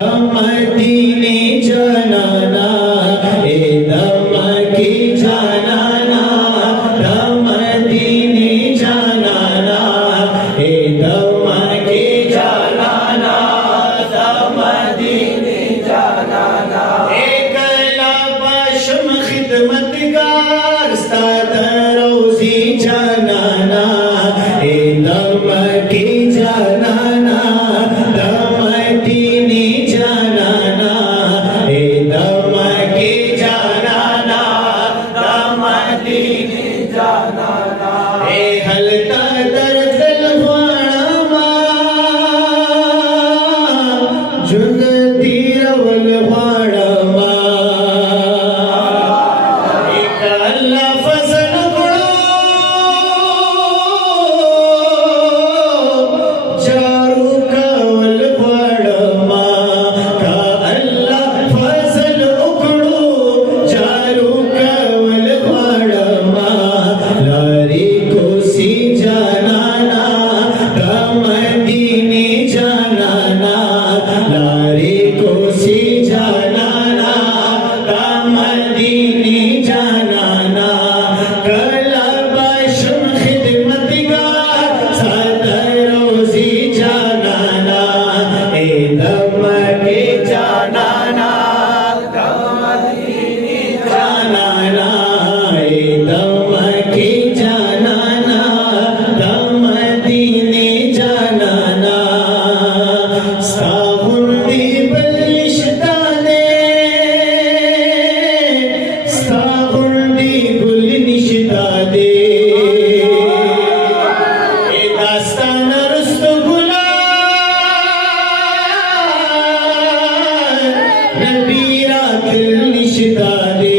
मदीने जाना ए दम की जाना मदीने जाना ए दम की जाना मदीने जाना एक लाबशम खिदमतगार साद रोजी जाना ए दम की जाना हलता दर्दल वाणा जुग धीरवल वाणा एक अल्लाह फसन गुणो चारू कवल वाणा का अल्लाह फसल उखड़ो चारू कवल वाणा लारी सी जाना मदीने जाना लारे को सी जाना मदीने जाना कलबशम खिदमतगार साद रोजी जाना ए दम के जाना मदीने जाना ए दम के जाना मदीने जाना साहुंदी बलिश्ताने साहुंदी गुल निश्तादे ए दास्तान रुस्त गुला नबीरा दिल निश्तादे